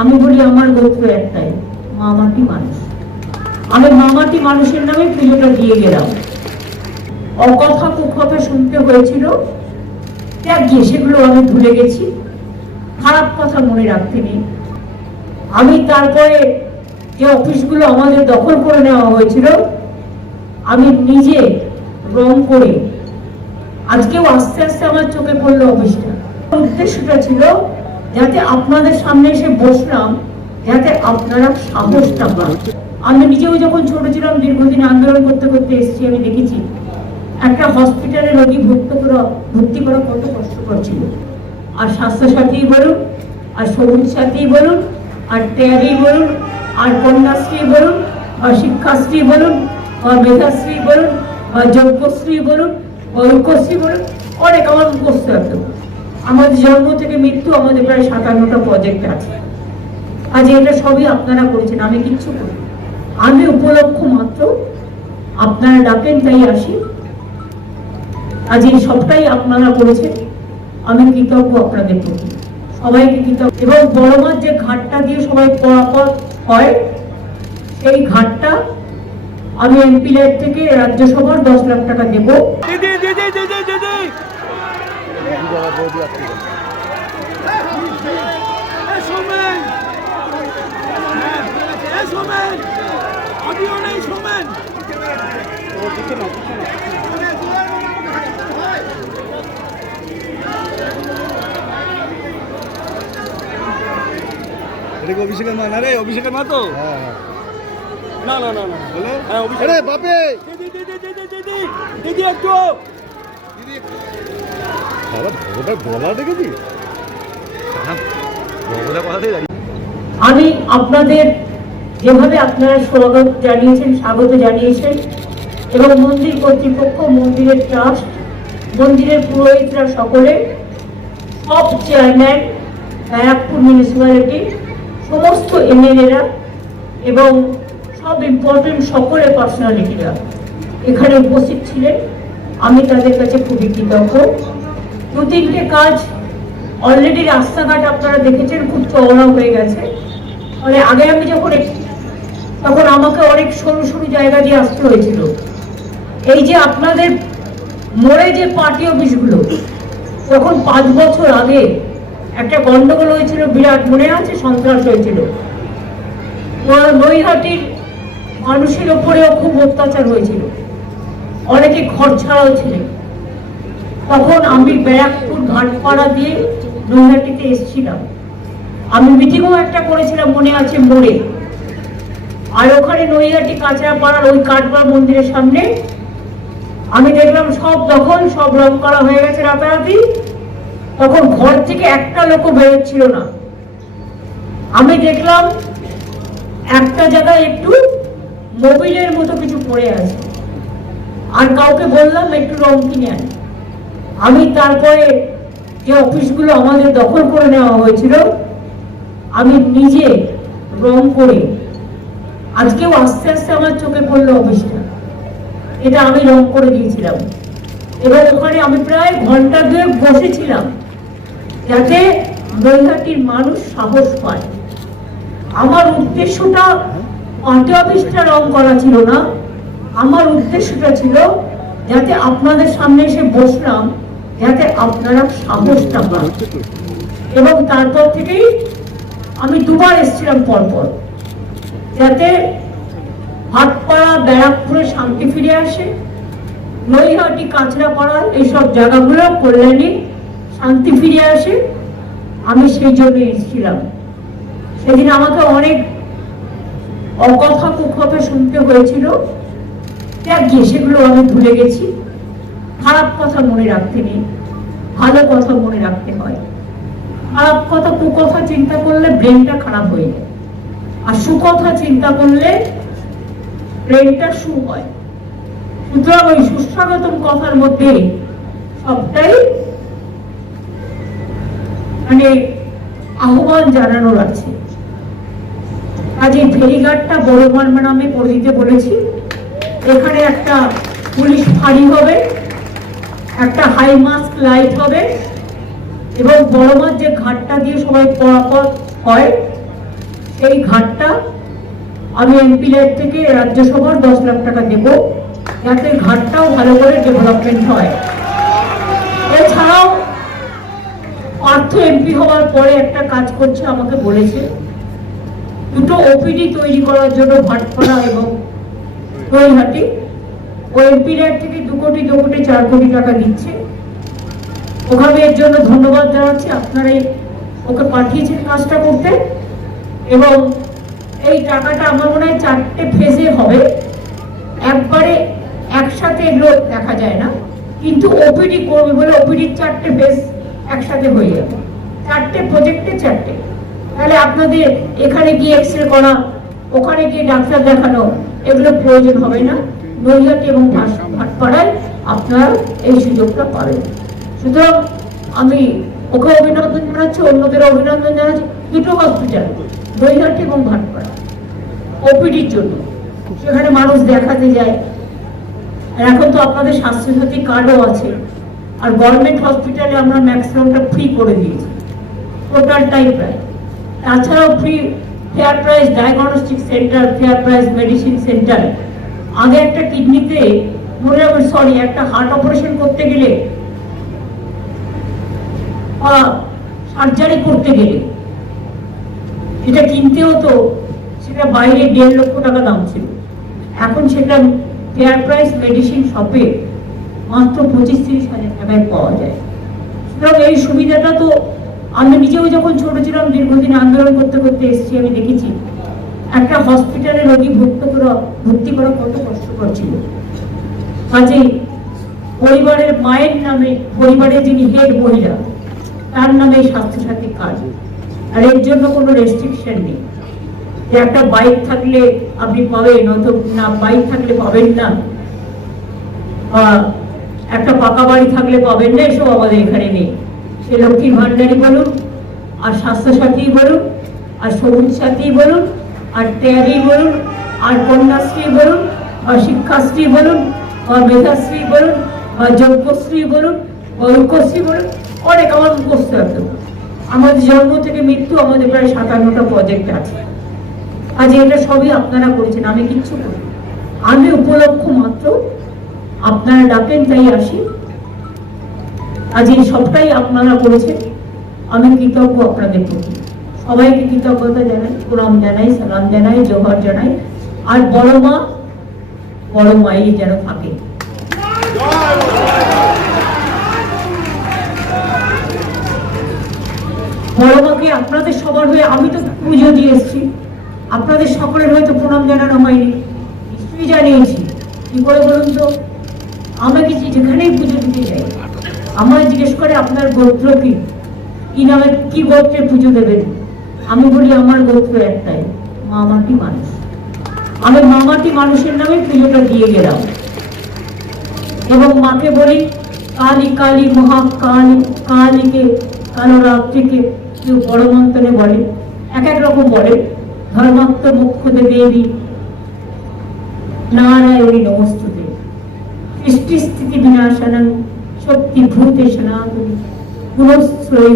আমি বলি, আমার গোত্র একটাই, মামাটি মানুষ। আমি মামাটি মানুষের নামে পুজোটা দিয়ে গেলাম। অকথা কুকথা শুনতে হয়েছিল। যাক গিয়ে সেগুলো আমি ভুলে গেছি। খারাপ কথা মনে রাখতে নেই। আমি তারপরে যে অফিসগুলো আমাদের দখল করে নেওয়া হয়েছিল, আমি নিজে রং করে, আজকেও আস্তে আস্তে আমার চোখে পড়ল অফিসটা। উদ্দেশ্যটা ছিল যাতে আপনাদের সামনে এসে বসলাম, যাতে আপনারা সাহসটা পান। আমি নিজেও যখন ছোট ছিলাম, দীর্ঘদিন আন্দোলন করতে করতে এসেছি, আমি দেখেছি, একটা হসপিটালে রোগী ভর্তি করা ভর্তি করা কত কষ্টকর ছিল। আর স্বাস্থ্যসাথী বলুন, আর সবুজ সাথী বলুন, আর ট্যারি বলুন, আর কন্যাশ্রী বলুন, বা শিক্ষাশ্রী বলুন, বা মেধাশ্রী বলুন, বা যজ্ঞশ্রী বলুন, বা ঐক্যশ্রী বলুন, অনেক আমার একদম। আমাদের জন্ম থেকে মৃত্যু আমাদের প্রায় সাতান্নটা প্রজেক্ট আছে। আজ এটা সবই আপনারা করেছেন, আমি কিচ্ছু করি আমি উপলক্ষ মাত্র আপনারা ডাকেন তাই আসি। আজ এই সবটাই আপনারা করেছেন, আমি কৃতজ্ঞ আপনাদের প্রতি। সবাইকে কৃতজ্ঞ। এবং বড় মাছ যে ঘাটটা দিয়ে সবাই পরাপর হয়, সেই ঘাটটা আমি এমপি থেকে রাজ্যসভার দশ লাখ টাকা দেব। এ সোমেন এ সোমেন অডিও নেই সোমেন এটা কি অভিষেকের মা? না রে অভিষেকের মা তো? হ্যাঁ না না না না। বলে? হ্যাঁ অভিষেক। বাপে! দিদি দিদি দিদি দিদি দিদি একটু। দাঁড়িয়ে। আমি আপনাদের যেভাবে আপনারা স্বাগত জানিয়েছেন স্বাগত জানিয়েছেন, এবং মন্দির কর্তৃপক্ষ, মন্দিরের ট্রাস্ট, মন্দিরের পুরোহিতরা সকলে, সব চেয়ারম্যান ব্যারাকপুর মিউনিসিপ্যালিটি সমস্ত এমএলএরা এবং সব ইম্পর্টেন্ট সকলে পার্সোনালিটিরা এখানে উপস্থিত ছিলেন। আমি তাদের কাছে খুবই কৃতজ্ঞ। দু তিনটে কাজ অলরেডি রাস্তাঘাট আপনারা দেখেছেন, খুব চওড়া হয়ে গেছে। মানে আগে আমি যখন তখন আমাকে অনেক সরু সরু জায়গা দিয়ে আসতে হয়েছিল। এই যে আপনাদের মোড়ে যে পার্টি অফিসগুলো, তখন পাঁচ বছর আগে একটা গন্ডগোল হয়েছিল, বিরাট মনে আছে, সন্ত্রাস হয়েছিল। নৈহাটির মানুষের ওপরেও খুব অত্যাচার হয়েছিল। অনেকে ঘর ছাড়াও ছিলেন। তখন আমি ব্যারাকপুর ঘাটপাড়া দিয়ে নৈহাটিতে এসেছিলাম। আমি মিটিংও একটা করেছিলাম, মনে আছে, মোড়ে। আর ওখানে নৈহাটি কাঁচরা পাড়ার ওই কাঠবার মন্দিরের সামনে আমি দেখলাম সব দখল, সব রং করা হয়ে গেছে রাতারাতি। তখন ঘর থেকে একটা লোকও বেরোচ্ছিল না। আমি দেখলাম একটা জায়গায় একটু মোবিলের মতো কিছু পড়ে আছে। আর কাউকে বললাম, একটু রং কিনে আন। আমি তারপরে যে অফিসগুলো আমাদের দখল করে নেওয়া হয়েছিল, আমি নিজে রং করে আজকেও আস্তে আস্তে আমার চোখে পড়ল অফিসটা। এটা আমি রং করে দিয়েছিলাম। এবং ওখানে আমি প্রায় ঘণ্টা দুয়েক বসেছিলাম যাতে নৈহাটির মানুষ সাহস পায়। আমার উদ্দেশ্যটা পার্টি অফিসটা রং করা ছিল না, আমার উদ্দেশ্যটা ছিল যাতে আপনাদের সামনে এসে বসলাম যাতে আপনারা সাহসটা পান। এবং তারপর থেকেই আমি দুবার এসেছিলাম পরপর, যাতে হাটপাড়া ব্যারাকপুরে শান্তি ফিরে আসে, নৈহাটি, কাঁচরাপাড়া, এইসব জায়গাগুলো, কল্যাণী শান্তি ফিরে আসে। আমি সেই জন্য এসেছিলাম। সেদিন আমাকে অনেক অকথা কুকথা শুনতে হয়েছিল। গিয়ে সেগুলো আমি ভুলে গেছি। খারাপ কথা মনে রাখতে নেই, ভালো কথা মনে রাখতে হয়। খারাপ কথা, কুকথা চিন্তা করলে ব্রেনটা খারাপ হয়ে যায়। আর সুকথা চিন্তা করলে ব্রেনটা সু হয়। সুতরাং ওই সুস্বাগতম কথার মধ্যে সবটাই মানে আহ্বান জানানোর আছে। কাজে ফেরিঘাটটা বড় মারমা নামে করে দিতে বলেছি। এখানে একটা পুলিশ ফাঁড়ি হবে। একটা হাই মাস্ক লাইট হবে এবং বড় মাছ যে ঘাটটা দিয়ে সবাই পরাপর হয়, সেই ঘাটটা আমি এমপি লাইট থেকে রাজ্যসভার দশ লাখ টাকা দেব। যাতে ঘাটটাও ভালো করে ডেভেলপমেন্ট হয়। এছাড়াও পার্থ এমপি হওয়ার পরে একটা কাজ করছে, আমাকে বলেছে, দুটো ওপিডি তৈরি করার জন্য ভাটপাড়া এবং নৈহাটি ও এমপি থেকে দু কোটি দু কোটি, চার কোটি টাকা দিচ্ছে। ওখানে এর জন্য ধন্যবাদ জানাচ্ছি। আপনারাই ওকে পাঠিয়েছেন কাজটা করতে। এবং এই টাকাটা আমার মনে হয় চারটে ফেজে হবে। একবারে একসাথে এগুলো দেখা যায় না। কিন্তু ওপিডি করবে বলে ওপিডির চারটে ফেজ একসাথে হয়ে যাবে। চারটে প্রজেক্টে চারটে। তাহলে আপনাদের এখানে গিয়ে এক্স রে করা, ওখানে গিয়ে ডাক্তার দেখানো, এগুলো প্রয়োজন হবে না। নৈহাটি এবং ভাটপাড়ায় আপনারা এই সুযোগটা পাবেন। সুতরাং আমি ওকে অভিনন্দন জানাচ্ছি, অন্যদের অভিনন্দন জানাচ্ছি। দুটো হসপিটাল নৈহাটি এবং ভাটপাড়া ওপিডির জন্য। সেখানে মানুষ দেখাতে যায়। আর এখন তো আপনাদের স্বাস্থ্যসাথী কার্ডও আছে। আর গভর্নমেন্ট হসপিটালে আমরা ম্যাক্সিমামটা ফ্রি করে দিয়েছি। টোটালটাই প্রায়। তাছাড়াও free fair price diagnostic centre fair price medicine centre আগে একটা কিডনিতে মনে সরি একটা হার্ট অপারেশন করতে গেলে সার্জারি করতে গেলে যেটা কিনতে হতো, সেটা বাইরে দেড় লক্ষ টাকা দাম ছিল। এখন সেটা ফেয়ার প্রাইস মেডিসিন শপে মাত্র পঁচিশ তিরিশ হাজার টাকায় পাওয়া যায়। সুতরাং এই সুবিধাটা তো আমি নিজেও যখন ছোট ছিলাম, দীর্ঘদিন আন্দোলন করতে করতে এসেছি, আমি দেখেছি। একটা হসপিটালে রোগী ভর্তি করা ভর্তি করা কত কষ্টকর ছিল। কাজেই পরিবারের মায়ের নামে পরিবারের যিনি হেড মহিলা, তার নামে স্বাস্থ্যসাথী কাজ আর এর জন্য কোনো রেস্ট্রিকশন নেই। যে একটা বাইক থাকলে আপনি পাবেন নয়তো না বাইক থাকলে পাবেন না। একটা পাকা বাড়ি থাকলে পাবেন না, এসব আমাদের এখানে নেই। সে লক্ষ্মীর ভান্ডারই বলুন, আর স্বাস্থ্যসাথী বলুন, আর সবুজ সাথী বলুন আর ট্যাগই বলুন, আর কন্যাশ্রী বলুন, বা শিক্ষাশ্রী বলুন, বা মেধাশ্রী বলুন, বা যজ্ঞশ্রী বলুন, বা ঐক্যশ্রী বলুন, অনেক আমার মুখস্থ একদম। আমাদের জন্ম থেকে মৃত্যু আমাদের প্রায় সাতান্নটা প্রজেক্ট আছে। আজ এটা সবই আপনারা করেছেন, আমি কিচ্ছু করি আমি উপলক্ষ মাত্র আপনারা ডাকেন, তাই আসি। আজ এই সবটাই আপনারা করেছেন, আমি কৃতজ্ঞ আপনাদের প্রতি। সবাইকে কৃতজ্ঞতা জানাই, প্রণাম জানাই, সালাম জানাই, জোহর জানাই। আর বড় মা, বড় মাই যেন থাকে। বড় মাকে আপনাদের সবার হয়ে আমি তো পুজো দিয়ে এসেছি। আপনাদের সকলের হয়তো প্রণাম জানানো হয়নি। নিশ্চয়ই জানিয়েছি। কি করে বলুন তো? আমাকে যেখানেই পুজো দিতে যাই আমায় জিজ্ঞেস করে আপনার গোত্র কি? কি নামে কি গোত্রে পুজো দেবেন? আমি বলি, আমার গোত্র একটাই, মামাটি মানুষ। আমি মামাটি মানুষের নামে পুজোটা দিয়ে গেলাম। এবং মাকে বলি, কালী কালী মহাকালী কালীকে, কালো রাত্রিকে কেউ বড় মন্ত্রে বলে। এক এক রকম বলে, ধর্মাত্ম মুখ্যদে দেবী, নারায়ণী নমস্তুতে। সৃষ্টি স্থিতি বিনাশনং শক্তি ভূতে সনাতনী, পুনঃশ্রয়ী